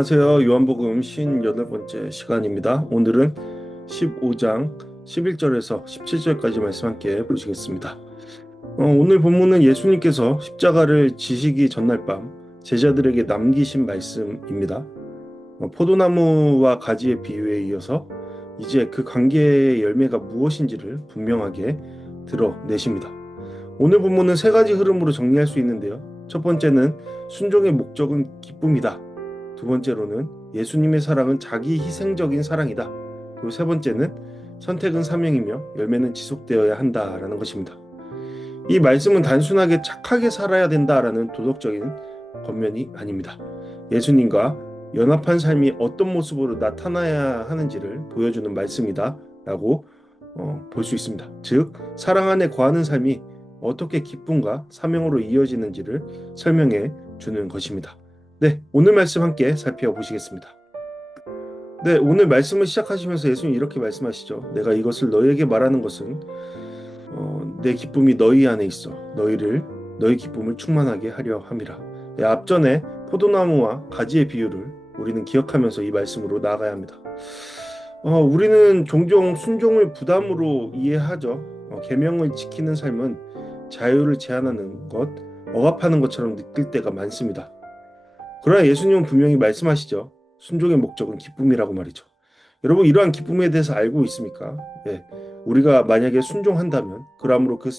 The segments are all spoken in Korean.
안녕하세요. 요한복음 58번째 시간입니다. 오늘은 15장 11절에서 17절까지 말씀 함께 보시겠습니다. 오늘 본문은 예수님께서 십자가를 지시기 전날 밤 제자들에게 남기신 말씀입니다. 포도나무와 가지의 비유에 이어서 이제 그 관계의 열매가 무엇인지를 분명하게 드러내십니다. 오늘 본문은 세 가지 흐름으로 정리할 수 있는데요. 첫 번째는 순종의 목적은 기쁨이다. 두 번째로는 예수님의 사랑은 자기 희생적인 사랑이다. 그리고 세 번째는 선택은 사명이며 열매는 지속되어야 한다라는 것입니다. 이 말씀은 단순하게 착하게 살아야 된다라는 도덕적인 겉면이 아닙니다. 예수님과 연합한 삶이 어떤 모습으로 나타나야 하는지를 보여주는 말씀이다라고 볼 수 있습니다. 즉, 사랑 안에 거하는 삶이 어떻게 기쁨과 사명으로 이어지는지를 설명해 주는 것입니다. 네, 오늘 말씀 함께 살펴보시겠습니다. 네, 오늘 말씀을 시작하시면서 예수님 이렇게 말씀하시죠. 내가 이것을 너희에게 말하는 것은 내 기쁨이 너희 안에 있어 너희 기쁨을 충만하게 하려 함이라. 네, 앞전에 포도나무와 가지의 비유를 우리는 기억하면서 이 말씀으로 나아가야 합니다. 우리는 종종 순종을 부담으로 이해하죠. 계명을 지키는 삶은 자유를 제한하는 것, 억압하는 것처럼 느낄 때가 많습니다. 그러나 예수님은 분명히 말씀하시죠. 순종의 목적은 기쁨이라고 말이죠. 여러분, 이러한 기쁨에 대해서 알고 있습니까? 예, 우리가 만약에 순종한다면 그러므로 그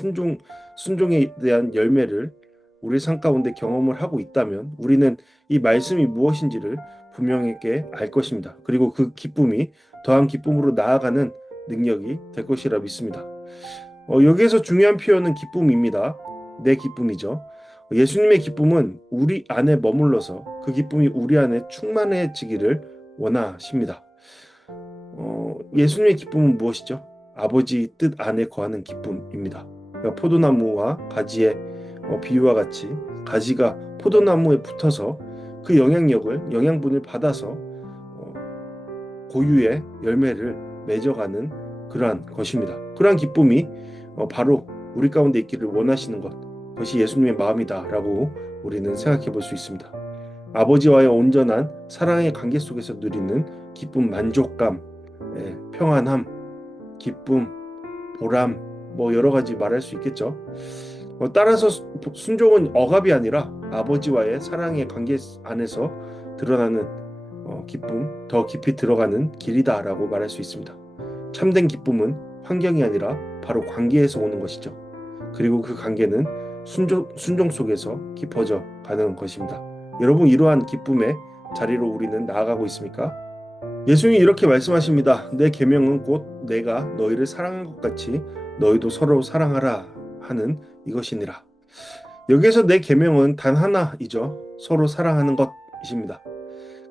순종에 대한 열매를 우리 삶 가운데 경험을 하고 있다면 우리는 이 말씀이 무엇인지를 분명하게 알 것입니다. 그리고 그 기쁨이 더한 기쁨으로 나아가는 능력이 될 것이라 믿습니다. 여기에서 중요한 표현은 기쁨입니다. 내 기쁨이죠. 예수님의 기쁨은 우리 안에 머물러서 그 기쁨이 우리 안에 충만해지기를 원하십니다. 예수님의 기쁨은 무엇이죠? 아버지 뜻 안에 거하는 기쁨입니다. 그러니까 포도나무와 가지의 비유와 같이 가지가 포도나무에 붙어서 그 영양분을 받아서 고유의 열매를 맺어가는 그러한 것입니다. 그러한 기쁨이 바로 우리 가운데 있기를 원하시는 그것이 예수님의 마음이다라고 우리는 생각해 볼 수 있습니다. 아버지와의 온전한 사랑의 관계 속에서 누리는 기쁨, 만족감, 평안함, 기쁨, 보람, 여러 가지 말할 수 있겠죠. 따라서 순종은 억압이 아니라 아버지와의 사랑의 관계 안에서 드러나는 기쁨, 더 깊이 들어가는 길이다라고 말할 수 있습니다. 참된 기쁨은 환경이 아니라 바로 관계에서 오는 것이죠. 그리고 그 관계는 순종 속에서 깊어져 가는 것입니다. 여러분, 이러한 기쁨의 자리로 우리는 나아가고 있습니까? 예수님이 이렇게 말씀하십니다. 내 계명은 곧 내가 너희를 사랑한 것 같이 너희도 서로 사랑하라 하는 이것이니라. 여기에서 내 계명은 단 하나이죠. 서로 사랑하는 것이십니다.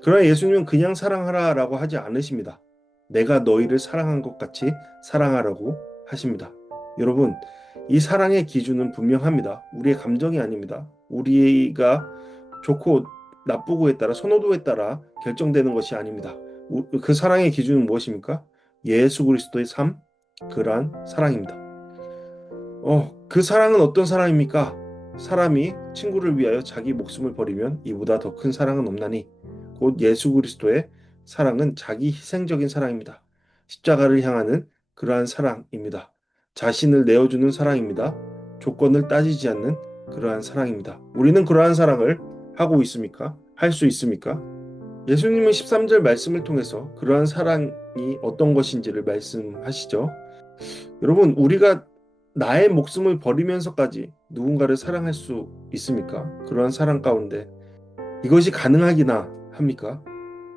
그러나 예수님은 그냥 사랑하라라고 하지 않으십니다. 내가 너희를 사랑한 것 같이 사랑하라고 하십니다. 여러분, 이 사랑의 기준은 분명합니다. 우리의 감정이 아닙니다. 우리가 좋고 나쁘고에 따라 선호도에 따라 결정되는 것이 아닙니다. 그 사랑의 기준은 무엇입니까? 예수 그리스도의 삶, 그러한 사랑입니다. 그 사랑은 어떤 사랑입니까? 사람이 친구를 위하여 자기 목숨을 버리면 이보다 더 큰 사랑은 없나니 곧 예수 그리스도의 사랑은 자기 희생적인 사랑입니다. 십자가를 향하는 그러한 사랑입니다. 자신을 내어주는 사랑입니다. 조건을 따지지 않는 그러한 사랑입니다. 우리는 그러한 사랑을 하고 있습니까? 할 수 있습니까? 예수님은 13절 말씀을 통해서 그러한 사랑이 어떤 것인지를 말씀하시죠. 여러분, 우리가 나의 목숨을 버리면서까지 누군가를 사랑할 수 있습니까? 그러한 사랑 가운데 이것이 가능하기나 합니까?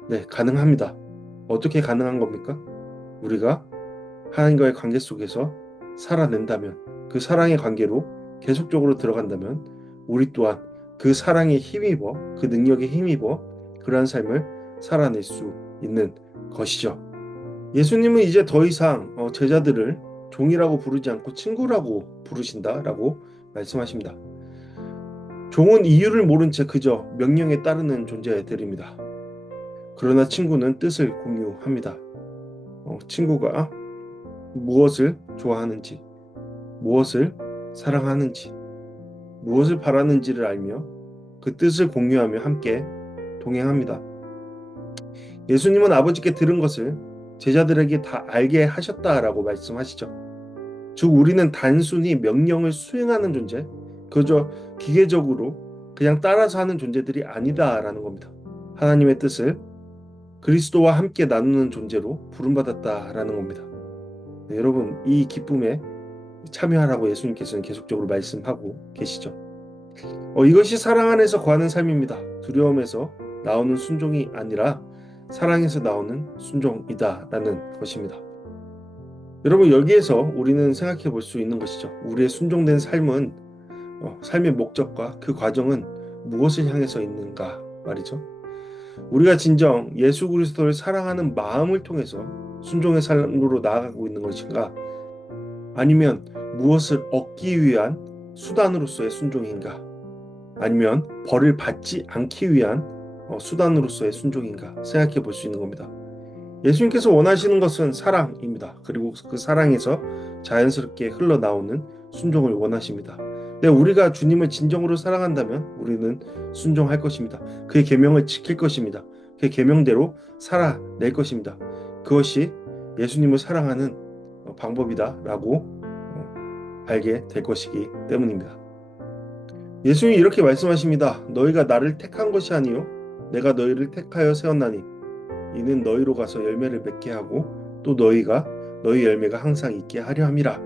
네, 가능합니다. 어떻게 가능한 겁니까? 우리가 하나님과의 관계 속에서 살아낸다면, 그 사랑의 관계로 계속적으로 들어간다면 우리 또한 그 사랑에 힘입어, 그 능력에 힘입어 그러한 삶을 살아낼 수 있는 것이죠. 예수님은 이제 더 이상 제자들을 종이라고 부르지 않고 친구라고 부르신다라고 말씀하십니다. 종은 이유를 모른 채 그저 명령에 따르는 존재들입니다. 그러나 친구는 뜻을 공유합니다. 친구가 무엇을 좋아하는지, 무엇을 사랑하는지, 무엇을 바라는지를 알며 그 뜻을 공유하며 함께 동행합니다. 예수님은 아버지께 들은 것을 제자들에게 다 알게 하셨다라고 말씀하시죠. 즉 우리는 단순히 명령을 수행하는 존재, 그저 기계적으로 그냥 따라서 하는 존재들이 아니다라는 겁니다. 하나님의 뜻을 그리스도와 함께 나누는 존재로 부름받았다라는 겁니다. 네, 여러분 이 기쁨에 참여하라고 예수님께서는 계속적으로 말씀하고 계시죠. 이것이 사랑 안에서 거하는 삶입니다. 두려움에서 나오는 순종이 아니라 사랑에서 나오는 순종이다라는 것입니다. 여러분 여기에서 우리는 생각해 볼 수 있는 것이죠. 우리의 순종된 삶은 삶의 목적과 그 과정은 무엇을 향해서 있는가 말이죠. 우리가 진정 예수 그리스도를 사랑하는 마음을 통해서 순종의 삶으로 나아가고 있는 것인가? 아니면 무엇을 얻기 위한 수단으로서의 순종인가? 아니면 벌을 받지 않기 위한 수단으로서의 순종인가 생각해 볼 수 있는 겁니다. 예수님께서 원하시는 것은 사랑입니다. 그리고 그 사랑에서 자연스럽게 흘러나오는 순종을 원하십니다. 근데 우리가 주님을 진정으로 사랑한다면 우리는 순종할 것입니다. 그의 계명을 지킬 것입니다. 그의 계명대로 살아낼 것입니다. 그것이 예수님을 사랑하는 방법이다라고 알게 될 것이기 때문입니다. 예수님이 이렇게 말씀하십니다. 너희가 나를 택한 것이 아니요 내가 너희를 택하여 세웠나니 이는 너희로 가서 열매를 맺게 하고 또 너희가 너희 열매가 항상 있게 하려 함이라.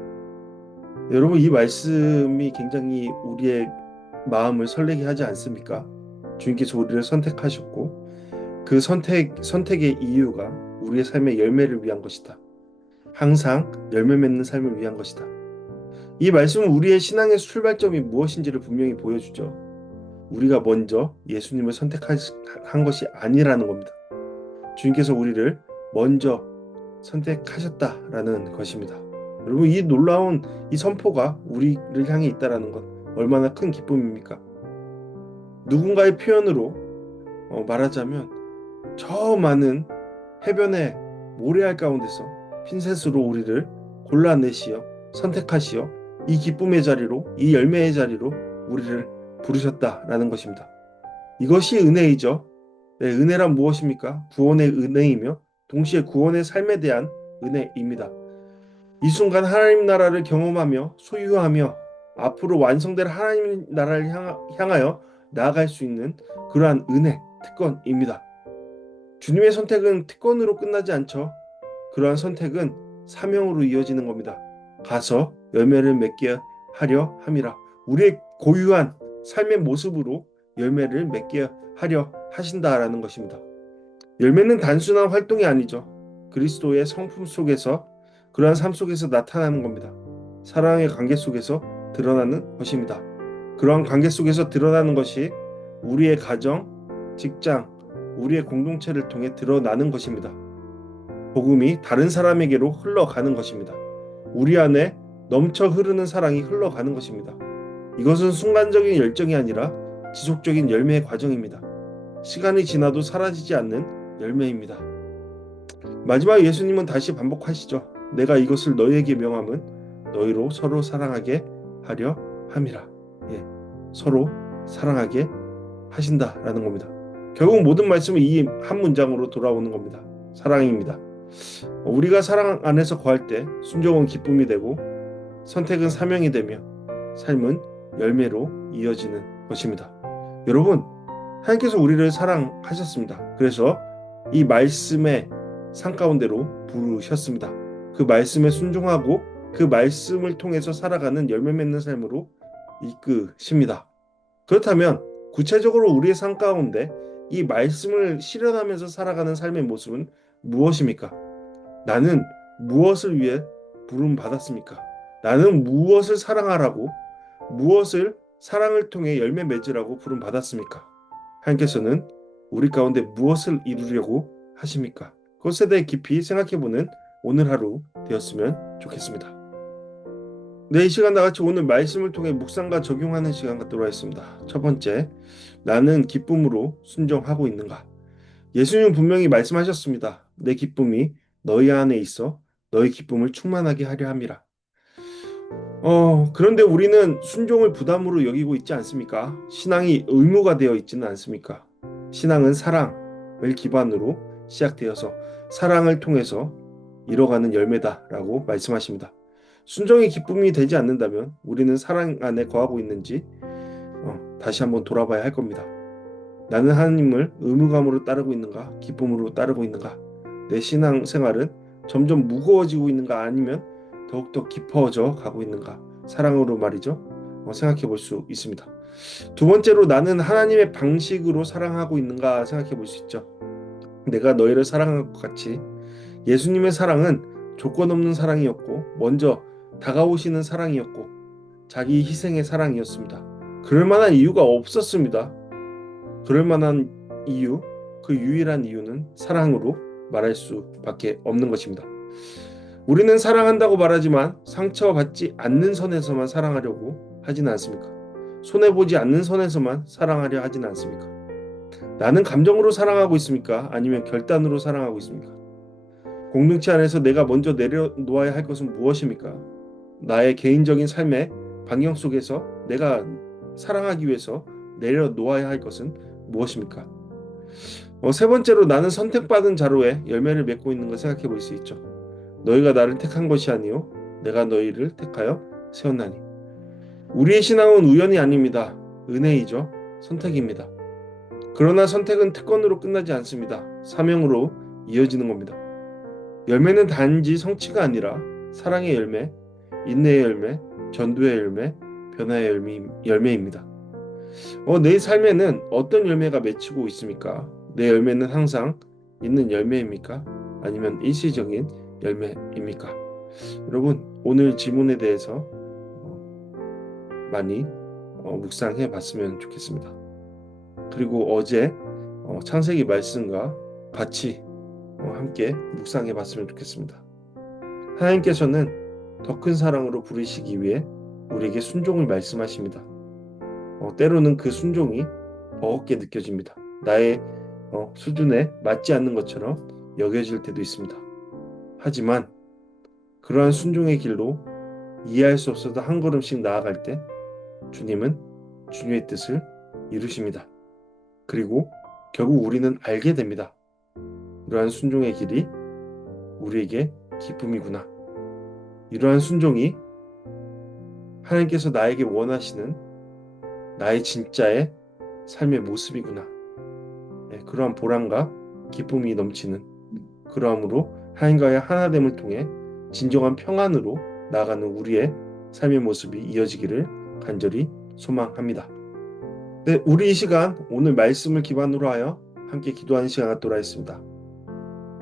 여러분 이 말씀이 굉장히 우리의 마음을 설레게 하지 않습니까? 주님께서 우리를 선택하셨고 그 선택의 이유가 우리의 삶의 열매를 위한 것이다. 항상 열매 맺는 삶을 위한 것이다. 이 말씀은 우리의 신앙의 출발점이 무엇인지를 분명히 보여주죠. 우리가 먼저 예수님을 선택한 것이 아니라는 겁니다. 주님께서 우리를 먼저 선택하셨다라는 것입니다. 여러분 이 놀라운 이 선포가 우리를 향해 있다라는 것 얼마나 큰 기쁨입니까? 누군가의 표현으로 말하자면 저 많은 해변의 모래알 가운데서 핀셋으로 우리를 골라내시어 선택하시어 이 기쁨의 자리로 이 열매의 자리로 우리를 부르셨다라는 것입니다. 이것이 은혜이죠. 네, 은혜란 무엇입니까? 구원의 은혜이며 동시에 구원의 삶에 대한 은혜입니다. 이 순간 하나님 나라를 경험하며 소유하며 앞으로 완성될 하나님 나라를 향하여 나아갈 수 있는 그러한 은혜, 특권입니다. 주님의 선택은 특권으로 끝나지 않죠. 그러한 선택은 사명으로 이어지는 겁니다. 가서 열매를 맺게 하려 함이라. 우리의 고유한 삶의 모습으로 열매를 맺게 하려 하신다라는 것입니다. 열매는 단순한 활동이 아니죠. 그리스도의 성품 속에서 그러한 삶 속에서 나타나는 겁니다. 사랑의 관계 속에서 드러나는 것입니다. 그러한 관계 속에서 드러나는 것이 우리의 가정, 직장, 우리의 공동체를 통해 드러나는 것입니다. 복음이 다른 사람에게로 흘러가는 것입니다. 우리 안에 넘쳐 흐르는 사랑이 흘러가는 것입니다. 이것은 순간적인 열정이 아니라 지속적인 열매의 과정입니다. 시간이 지나도 사라지지 않는 열매입니다. 마지막 예수님은 다시 반복하시죠. 내가 이것을 너희에게 명함은 너희로 서로 사랑하게 하려 함이라. 예, 서로 사랑하게 하신다라는 겁니다. 결국 모든 말씀은 이 한 문장으로 돌아오는 겁니다. 사랑입니다. 우리가 사랑 안에서 거할 때 순종은 기쁨이 되고 선택은 사명이 되며 삶은 열매로 이어지는 것입니다. 여러분, 하나님께서 우리를 사랑하셨습니다. 그래서 이 말씀의 상 가운데로 부르셨습니다. 그 말씀에 순종하고 그 말씀을 통해서 살아가는 열매 맺는 삶으로 이끄십니다. 그렇다면 구체적으로 우리의 삶 가운데 이 말씀을 실현하면서 살아가는 삶의 모습은 무엇입니까? 나는 무엇을 위해 부름 받았습니까? 나는 무엇을 사랑하라고 무엇을 사랑을 통해 열매 맺으라고 부름 받았습니까? 하나님께서는 우리 가운데 무엇을 이루려고 하십니까? 그것에 대해 깊이 생각해보는 오늘 하루 되었으면 좋겠습니다. 네, 이 시간 나같이 오늘 말씀을 통해 묵상과 적용하는 시간 갖도록 하겠습니다. 첫 번째, 나는 기쁨으로 순종하고 있는가? 예수님은 분명히 말씀하셨습니다. 내 기쁨이 너희 안에 있어 너희 기쁨을 충만하게 하려 함이라. 그런데 우리는 순종을 부담으로 여기고 있지 않습니까? 신앙이 의무가 되어 있지는 않습니까? 신앙은 사랑을 기반으로 시작되어서 사랑을 통해서 이뤄가는 열매다라고 말씀하십니다. 순종이 기쁨이 되지 않는다면 우리는 사랑 안에 거하고 있는지 다시 한번 돌아봐야 할 겁니다. 나는 하나님을 의무감으로 따르고 있는가? 기쁨으로 따르고 있는가? 내 신앙 생활은 점점 무거워지고 있는가? 아니면 더욱더 깊어져 가고 있는가? 사랑으로 말이죠. 생각해 볼 수 있습니다. 두 번째로 나는 하나님의 방식으로 사랑하고 있는가 생각해 볼 수 있죠. 내가 너희를 사랑한 것 같이 예수님의 사랑은 조건 없는 사랑이었고 먼저 다가오시는 사랑이었고 자기 희생의 사랑이었습니다. 그럴 만한 이유가 없었습니다. 그럴 만한 이유, 그 유일한 이유는 사랑으로 말할 수밖에 없는 것입니다. 우리는 사랑한다고 말하지만 상처받지 않는 선에서만 사랑하려고 하지는 않습니까? 손해보지 않는 선에서만 사랑하려 하지는 않습니까? 나는 감정으로 사랑하고 있습니까? 아니면 결단으로 사랑하고 있습니까? 공동체 안에서 내가 먼저 내려놓아야 할 것은 무엇입니까? 나의 개인적인 삶의 반경 속에서 내가 사랑하기 위해서 내려놓아야 할 것은 무엇입니까? 세 번째로 나는 선택받은 자로의 열매를 맺고 있는 걸 생각해 볼 수 있죠. 너희가 나를 택한 것이 아니요 내가 너희를 택하여 세웠나니. 우리의 신앙은 우연이 아닙니다. 은혜이죠. 선택입니다. 그러나 선택은 특권으로 끝나지 않습니다. 사명으로 이어지는 겁니다. 열매는 단지 성취가 아니라 사랑의 열매, 인내의 열매, 전도의 열매, 변화의 열매입니다. 내 삶에는 어떤 열매가 맺히고 있습니까? 내 열매는 항상 있는 열매입니까? 아니면 일시적인 열매입니까? 여러분, 오늘 질문에 대해서 많이 묵상해 봤으면 좋겠습니다. 그리고 어제 창세기 말씀과 같이 함께 묵상해 봤으면 좋겠습니다. 하나님께서는 더 큰 사랑으로 부르시기 위해 우리에게 순종을 말씀하십니다. 때로는 그 순종이 버겁게 느껴집니다. 나의 수준에 맞지 않는 것처럼 여겨질 때도 있습니다. 하지만 그러한 순종의 길로 이해할 수 없어도 한 걸음씩 나아갈 때 주님은 주님의 뜻을 이루십니다. 그리고 결국 우리는 알게 됩니다. 이러한 순종의 길이 우리에게 기쁨이구나. 이러한 순종이 하나님께서 나에게 원하시는 나의 진짜의 삶의 모습이구나. 그러한 보람과 기쁨이 넘치는 그러함으로 하나님과의 하나됨을 통해 진정한 평안으로 나아가는 우리의 삶의 모습이 이어지기를 간절히 소망합니다. 네, 우리 이 시간 오늘 말씀을 기반으로 하여 함께 기도하는 시간 갖도록 하겠습니다.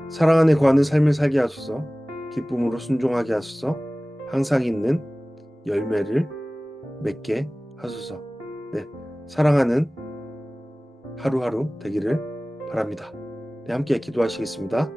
사랑 안에 거하는 삶을 살게 하소서. 기쁨으로 순종하게 하소서. 항상 있는 열매를 맺게 하소서. 네, 사랑하는 하루하루 되기를 바랍니다. 네, 함께 기도하시겠습니다.